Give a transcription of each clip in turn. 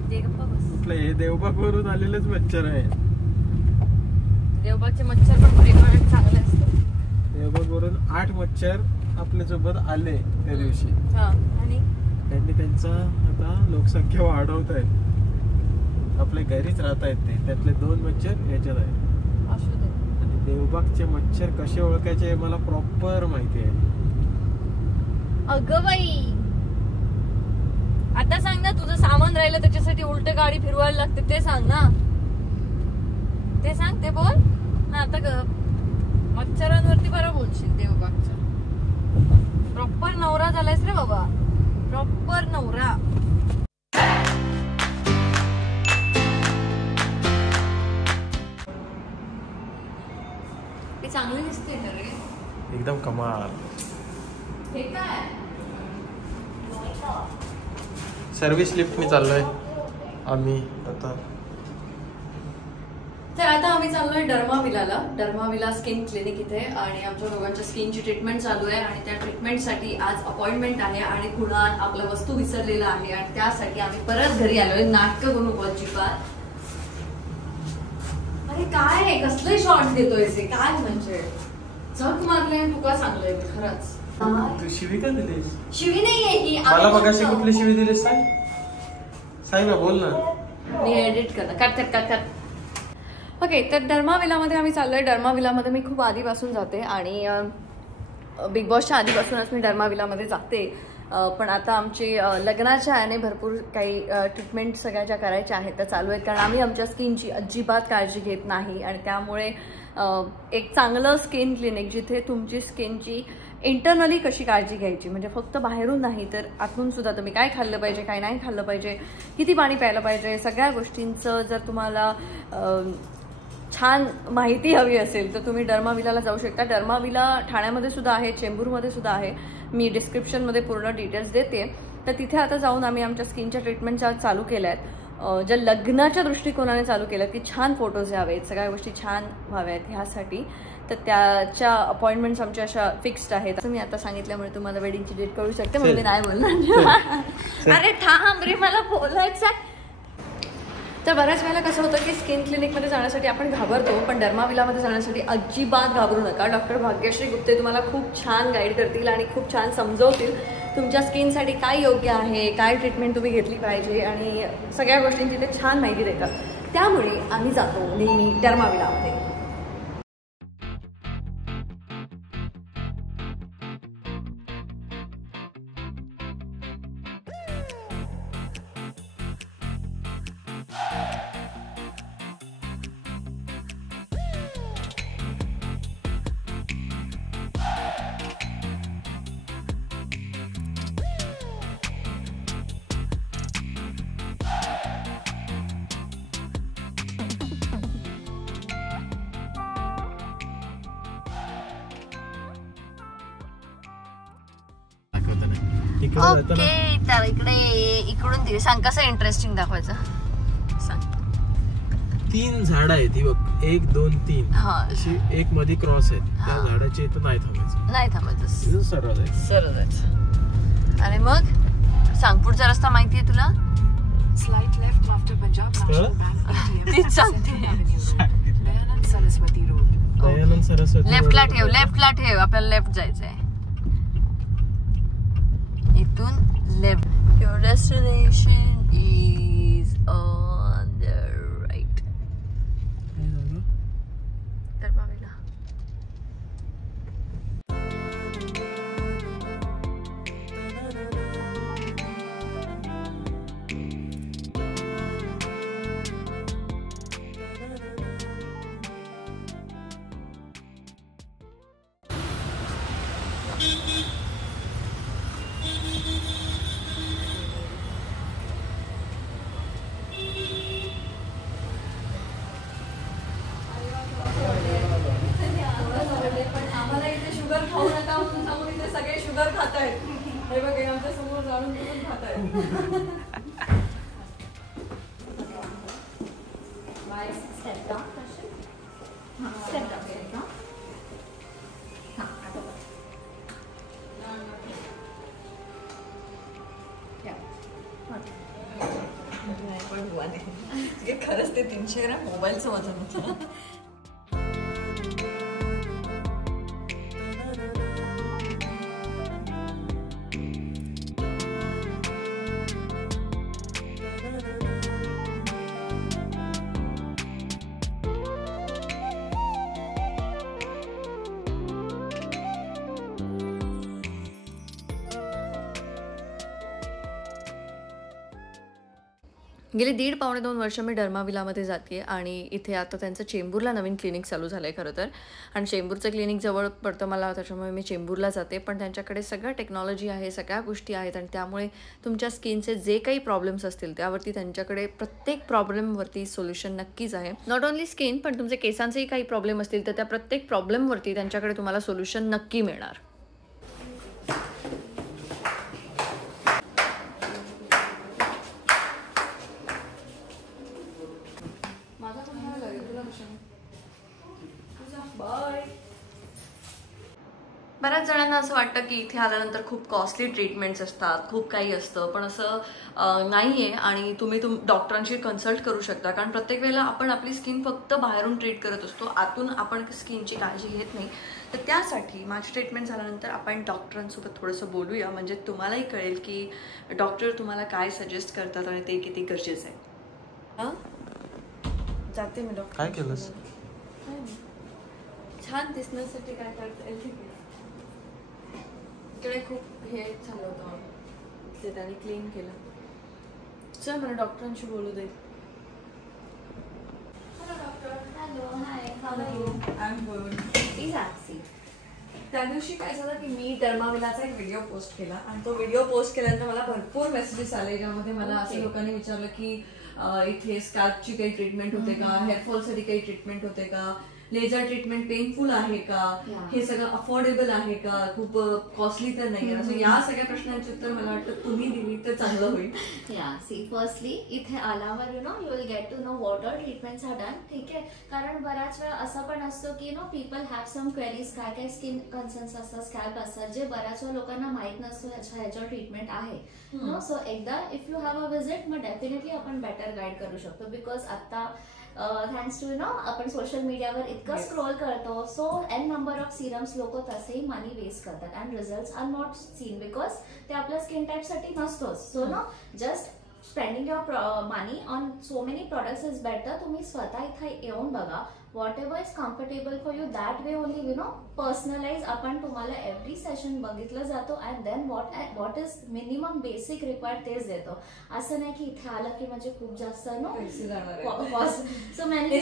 कुठलं हे देवबाग वरून आलेलेच मच्छर आहे. देवबागचे मच्छर पण प्रेमाने चांगले असतात. देवबाग वरून 8 मच्छर आपल्या सोबत आले त्या दिवशी. आणि त्यांनी त्यांचा आता लोकसंख्या वाढवत आहेत. आपल्या घरीच राहत आहेत ते. त्यातले 2 मच्छर याच्यात आहेत. आणि देवबागचे मच्छर कसे ओळखायचे हे मला प्रॉपर माहिती आहे. अगं बाई, आता सांग ना, तुझं सामान राहिलं त्याच्यासाठी उलट गाडी फिरवायला लागते ते सांग ना. ते सांग, ते बोल ना. आता मच्छरांवरती बरं बोलशील. देवबागचा प्रॉपर नवरा झालायस रे बाबा, प्रॉपर नवरा. ते चांगली दिसते ना रे, एकदम कमाल. हे काय सर्व्हिस लिफ्टने चाललोय आम्ही आता. तर आता आम्ही चाललोय डर्माविलाला. डर्माविला स्किन क्लिनिक इथे, आणि आमच्या दोघांच्या स्किनची ट्रीटमेंट चालू आहे. आणि त्या ट्रीटमेंटसाठी आज अपॉइंटमेंट आहे. आणि कुणाल आपलं वस्तू विसरलेला आहे, आणि त्यासाठी आम्ही परत घरी आलोय. नाटकं करू नको अजिबात. अरे काय आहे, कसले शॉर्ट देतोय ते, काय म्हणजे झक मारलंय. तुका सांगलंय खरंच. तू शिवी का दिलीस? शिवी नाहीये ही. मला मगाशी कुठली शिवी दिलीस? सांग ना, बोल ना. मी एडिट करणार. कट. ओके, तर डर्माविलामध्ये आम्ही चाललोय. डर्माविलामध्ये मी खूप आधीपासून जाते, आणि बिग बॉसच्या आधीपासूनच मी डर्माविलामध्ये जाते. पण आता आमची लग्नाच्या याने भरपूर काही ट्रीटमेंट सगळ्या ज्या करायच्या आहेत त्या चालू आहेत. कारण आम्ही आमच्या स्किनची अजिबात काळजी घेत नाही. आणि त्यामुळे एक चांगलं स्किन क्लिनिक, जिथे तुमची स्किनची इंटरनली कशी काळजी घ्यायची, म्हणजे फक्त बाहेरून नाही तर आतून सुद्धा तुम्ही काय खाल्लं पाहिजे, काय नाही खाल्लं पाहिजे, किती पाणी प्यायलं पाहिजे, सगळ्या गोष्टींचं जर तुम्हाला छान माहिती हवी असेल तर तुम्ही डर्माविलाला जाऊ शकता. डर्माविला ठाण्यामध्ये सुद्धा आहे, चेंबूरमध्ये सुद्धा आहे. मी डिस्क्रिप्शनमध्ये पूर्ण डिटेल्स देते. तर तिथे आता जाऊन आम्ही आमच्या स्किनच्या ट्रीटमेंटच्या चालू केल्या आहेत, ज्या लग्नाच्या दृष्टिकोनाने चालू केल्यात की छान फोटोज यावेत, सगळ्या गोष्टी छान व्हाव्यात ह्यासाठी. तर त्याच्या अपॉइंटमेंट्स आमच्या अशा फिक्स्ड आहेत. असं मी आता सांगितल्यामुळे तुम्हाला वेडिंगची डेट कळू शकते, म्हणून मी नाही बोलणार. अरे थांब रे, मला बोलायचं. तर बऱ्याच वेळेला कसं होतं की स्किन क्लिनिकमध्ये जाण्यासाठी आपण घाबरतो, पण डर्माविलामध्ये जाण्यासाठी अजिबात घाबरू नका. डॉक्टर भाग्यश्री गुप्ते तुम्हाला खूप छान गाईड करतील आणि खूप छान समजवतील तुमच्या स्किनसाठी काय योग्य आहे, काय ट्रीटमेंट तुम्ही घेतली पाहिजे, आणि सगळ्या गोष्टींची ते छान माहिती देतात. त्यामुळे आम्ही जातो नेहमी डर्माविलामध्ये. ओके, तर इकडून दे. सांग कसं इंटरेस्टिंग दाखवायचं, सांग. 3 झाड आहेत ही बघ, 1 2 3 अशी एक मध्ये क्रॉस आहे. त्या झाडाच्या इथं नाही थांबायचं, सरळ जायचं. आणि मग सांग पुढचा रस्ता माहितीये तुला? Slide left after Punjab national bank तीच सांगते. दयानंद सरस्वती रोड. दयानंद सरस्वती लेफ्टला ठेव, आपल्याला लेफ्ट जायचंय. इथून left. Your destination is on the right. डर्माविला. सगळे शुगर खात आहेत. हे बघे आमच्या समोर जाणून खात आहेत. पण हुआ खरंच ते 300 ग्रॅम मोबाईलचं वजन होतं. गेली 1.5-2 वर्ष मी डर्माविलामध्ये जाते आणि इथे आता त्यांचं चेंबूरला नवीन क्लिनिक चालू झालं आहे खरं तर. आणि चेंबूरचं क्लिनिक जवळ पडतं मला, त्याच्यामुळे मी चेंबूरला जाते. पण त्यांच्याकडे सगळं टेक्नॉलॉजी आहे, सगळ्या गोष्टी आहेत आणि त्यामुळे तुमच्या स्किनचे जे काही प्रॉब्लेम्स असतील त्यावरती त्यांच्याकडे प्रत्येक प्रॉब्लेमवरती सोल्युशन नक्कीच आहे. नॉट ओन्ली स्किन, पण तुमचे केसांचेही काही प्रॉब्लेम असतील तर त्या प्रत्येक प्रॉब्लेमवरती त्यांच्याकडे तुम्हाला सोल्युशन नक्की मिळणार. बऱ्याच जणांना असं वाटतं की इथे आल्यानंतर खूप कॉस्टली ट्रीटमेंट्स असतात, खूप काही असतं, पण असं नाही आहे. आणि तुम्ही डॉक्टरांशी कन्सल्ट करू शकता, कारण प्रत्येक वेळेला आपण आपली स्किन फक्त बाहेरून ट्रीट करत असतो, आतून आपण स्किनची काळजी घेत नाही. तर त्यासाठी माझी ट्रीटमेंट झाल्यानंतर आपण डॉक्टरांसोबत थोडंसं बोलूया, म्हणजे तुम्हालाही कळेल की डॉक्टर तुम्हाला काय सजेस्ट करतात आणि ते किती गरजेचं आहे. जाते मी डॉक्टर. काय केलंस? छान दिसण्यासाठी काय करता येईल इकडे खूप हे झालं होतं ते त्याने क्लीन केलं. चल मला डॉक्टरांशी बोलू दे. Hello, hi, how are you? I'm good. Please have a seat. त्या दिवशी काय झालं की मी डर्माविलाचा एक व्हिडिओ पोस्ट केला आणि तो व्हिडिओ पोस्ट केल्यानंतर मला भरपूर मेसेजेस आले, ज्यामध्ये मला असं लोकांनी विचारलं की इथे स्कॅल्पची काही ट्रीटमेंट होते का, हेअरफॉलसाठी काही ट्रीटमेंट होते का, लेझर ट्रीटमेंट पेनफुल आहे का, हे सगळं अफोर्डेबल आहे का, खूप कॉस्टली तर नाही आहे. असं या सगळ्या प्रश्नांची उत्तर मला वाटतं तुम्ही दिली तर चांगलं होईल. See, firstly, इथे आल्यावर you will get to know what all treatments are done. ठीक आहे, कारण बऱ्याच वेळा असं पण असतो की people have some queries, काय काय स्किन कन्सर्न्स असतात, स्कॅल्प असतात, जे बऱ्याच वेळा लोकांना माहित नसतं ह्याच्यावर ट्रीटमेंट आहे. सो एकदा if you have a visit मग डेफिनेटली आपण बेटर गाईड करू शकतो. बिकॉज आता थँक्स टू आपण सोशल मीडियावर इतकं स्क्रोल करतो, so an number of serums लोक तसेही मनी वेस्ट करतात and results are not seen because ते आपल्या स्किन टाईपसाठी नसतोच. So just spending your money on so many products is better. तुम्ही स्वतः इथे येऊन बघा, whatever is comfortable for you, that way only personalize आपण तुम्हाला एव्हरी सेशन बघितलं जातो and then what is minimum basic required तेच देतो. असं नाही की इथे आलं की म्हणजे खूप जास्त सो मेनी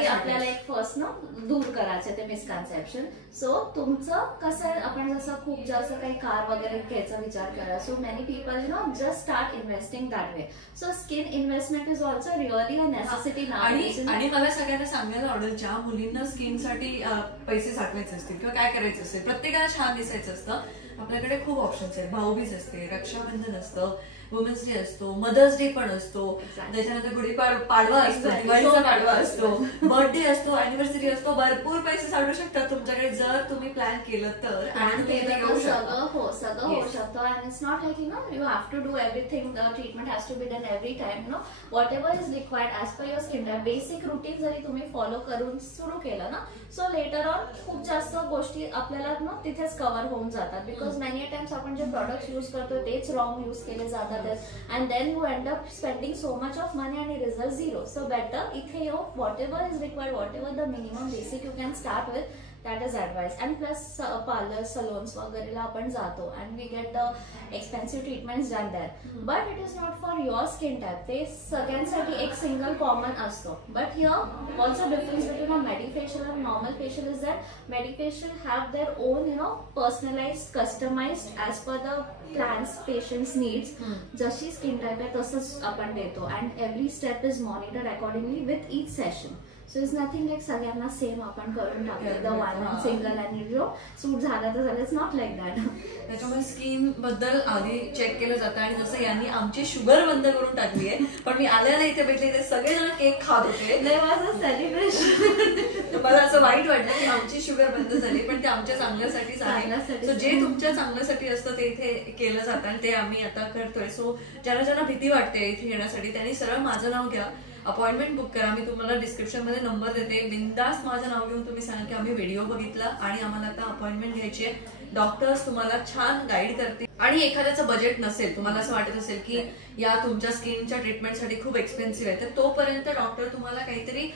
आपल्याला एक फर्स्ट दूर करायचं ते मिसकन्सेप्शन. सो तुमचं कसं आहे, आपण जसं खूप जास्त काही कार वगैरे घ्यायचा विचार करा. So many people just start investing that way. So skin investment is also really a necessity now. आणि मला सगळ्यांना सांगायला आवडेल, ज्या मुलींना स्किन साठी पैसे साठवायचे असतील किंवा काय करायचं असेल, प्रत्येकाला छान दिसायचं असतं, आपल्याकडे खूप ऑप्शन्स आहेत. भाऊबीज असते, रक्षाबंधन असतं, वुमेन्स डे असतो, मदर्स डे पण असतो, त्याच्यानंतर गुढीपाडवा असतो, दिवाळीचा पाडवा असतो, बर्थडे असतो, अॅनिव्हर्सरी असतो. भरपूर पैसे साठवू शकतात तुमच्याकडे जर तुम्ही प्लॅन केलं तर. सगळं होऊ शकतं. And it's not like you have to do everything. Treatment has to be done every time. Whatever is required as per your skin type. Basic routine जरी तुम्ही फॉलो करून सुरू केलं ना, सो लेटर ऑन खूप जास्त गोष्टी आपल्याला तिथेच कव्हर होऊन जातात. बिकॉज मेनी टाइम्स आपण जे प्रॉडक्ट यूज करतो तेच रॉंग यूज केले जातात and then you end up spending so much of money and the result zero. So better इथे येऊ, whatever is required, whatever the minimum basic you can start with, that is advice. And plus parlor salons वगैरेला आपण जातो and we get the expensive treatments done there. But it is not for your skin type. ते सगळ्यांसाठी एक single common असतो. But here also difference between a medifacial and normal facial is that medifacial have their own personalized, customized as per the plans, patient's needs. जशी skin type आहे तसंच आपण देतो and every step is monitored accordingly with each session. So it's nothing like सगळ्यांना same आपण करून टाकलं the one and single आणि जो सूट झाला तर झालं, इट्स नॉट लाईक दॅट. त्याच्यामुळे स्किन बद्दल आधी चेक केलं जातं. आणि जसं यांनी आमची शुगर बंद करून टाकली आहे, पण मी आल्याला इथे भेटले ते सगळेजण केक खात होते. सेलिब्रेशन. मला असं वाईट वाटलं की आमची शुगर बंद झाली, पण ते आमच्या चांगल्यासाठीच आहे. सो जे तुमच्या चांगल्यासाठी असतं ते इथे केलं जातं आणि ते आम्ही आता करतोय. सो ज्यांना ज्यांना भीती वाटते इथे येण्यासाठी त्यांनी सरळ माझं नाव घ्या, अपॉइंटमेंट बुक करा. मी तुम्हाला डिस्क्रिप्शन मध्ये नंबर देते. बिनधास्त माझं नाव घेऊन तुम्ही सांगा की आम्ही व्हिडिओ बघितला आणि आम्हाला आता अपॉइंटमेंट घ्यायची आहे. डॉक्टर्स तुम्हाला छान गाईड करतील. आणि एखाद्याचं बजेट नसेल, तुम्हाला असं वाटत असेल की या तुमच्या स्किनच्या ट्रीटमेंटसाठी खूप एक्सपेन्सिव्ह आहे, तर तोपर्यंत डॉक्टर तुम्हाला काहीतरी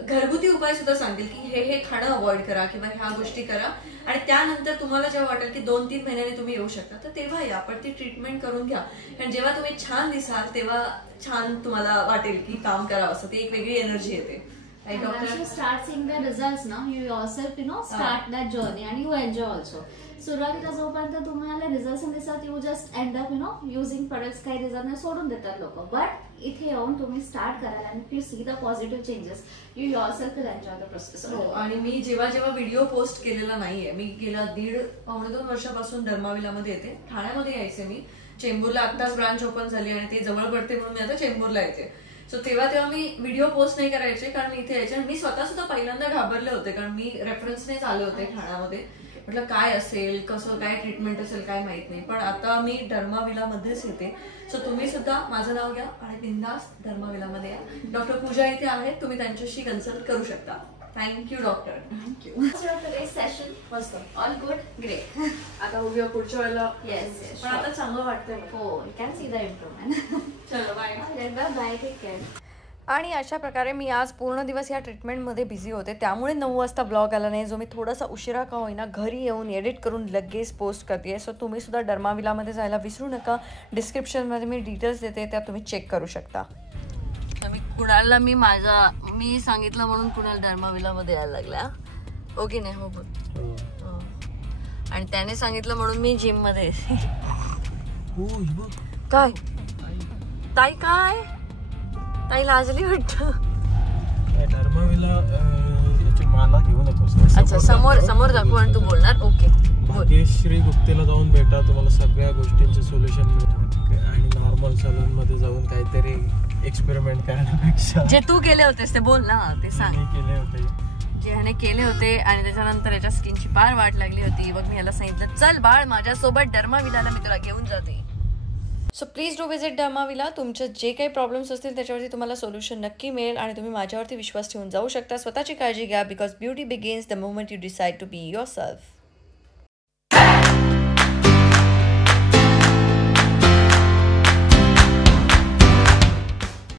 घरगुती उपाय सुद्धा सांगेल की हे खाणं अवॉइड करा किंवा ह्या गोष्टी करा. आणि त्यानंतर तुम्हाला जेव्हा वाटेल की 2-3 महिन्याने तुम्ही येऊ शकता, तर तेव्हा या, पण ती ट्रीटमेंट करून घ्या. कारण जेव्हा तुम्ही छान दिसाल तेव्हा छान तुम्हाला वाटेल की काम करावं, असं ती एक वेगळी एनर्जी येते. And once you start seeing the results now, you yourself start that journey and you enjoy also. सुरुवातीला जोपर्यंत तुम्हाला रिझल्ट दिसतात, you just end up using products, काही रिझल्ट सोडून देतात लोक. बट इथे येऊन तुम्ही स्टार्ट कराल आणि you see the positive changes, you yourself will enjoy the process. आणि मी जेव्हा व्हिडिओ पोस्ट केलेला नाहीये, मी गेल्या 1.5-2 वर्षापासून डर्माविलामध्ये येते. ठाण्यामध्ये यायचे मी, चेंबूरला आत्ताच ब्रांच ओपन झाली आणि ते जवळ पडते म्हणून मी आता चेंबूरला येते. सो तेव्हा मी व्हिडिओ पोस्ट नाही करायचे, कारण मी इथे यायचे. आणि मी स्वतः सुद्धा पहिल्यांदा घाबरले होते, कारण मी रेफरन्सनेच आले होते ठाण्यामध्ये. म्हटलं काय असेल, कसं काय ट्रीटमेंट असेल काय माहित नाही, पण आता मी डर्माविलामध्येच येते. सो तुम्ही सुद्धा माझं नाव घ्या आणि बिनधास्त डर्माविलामध्ये या. डॉक्टर पूजा इथे आहेत, तुम्ही त्यांच्याशी कन्सल्ट करू शकता. Thank you doctor. थँक्यू. सेशन मस्त, ऑल गुड, ग्रेट. आता बघूया पुढच्या वेळेला. येस, पण आता चांगलं वाटतंय. हो, you can see the improvement. चलो बाय. Bye, take care. आणि अशा प्रकारे मी आज पूर्ण दिवस या ट्रीटमेंटमध्ये बिझी होते, त्यामुळे 9 वाजता ब्लॉग आला नाही, जो मी थोडासा उशिरा का होईना घरी येऊन एडिट करून लगेच पोस्ट करते. सो तुम्ही सुद्धा डर्माविलामध्ये जायला विसरू नका. डिस्क्रिप्शनमध्ये मी डिटेल्स देते, त्या तुम्ही चेक करू शकता. कुणालला मी सांगितलं म्हणून कुणाल डर्माविलामध्ये यायला लागला. ओके नाही हो, आणि त्याने सांगितलं म्हणून मी जिम मध्ये. काय ताई, काय ताई लाजली वाटतं. मला घेऊन येतो. अच्छा, समोर दाखवू आणि तू बोलणार. ओके, भाग्यश्री गुप्तेला जाऊन भेटा, तुम्हाला सगळ्या गोष्टींचे सोल्युशन मिळेल. आणि नॉर्मल सलून मध्ये जाऊन काहीतरी एक्सपेरिमेंट करण्यापेक्षा जे तू केले होतेस ते बोल ना, ते सांग. केले होते, जे ह्याने केले होते आणि त्याच्यानंतर याच्या स्किनची फार वाट लागली होती. मग मी याला सांगितलं, चल बाळ माझ्यासोबत डर्माविलाला मी तुला घेऊन जाते. So please do visit Dermavilla. तुमचे जे काही प्रॉब्लेम्स असतील त्याच्यावरती तुम्हाला सोल्युशन नक्की मिळेल आणि तुम्ही माझ्यावरती विश्वास ठेवून जाऊ शकता. स्वतःची काळजी घ्या, because beauty begins the moment you decide to be yourself.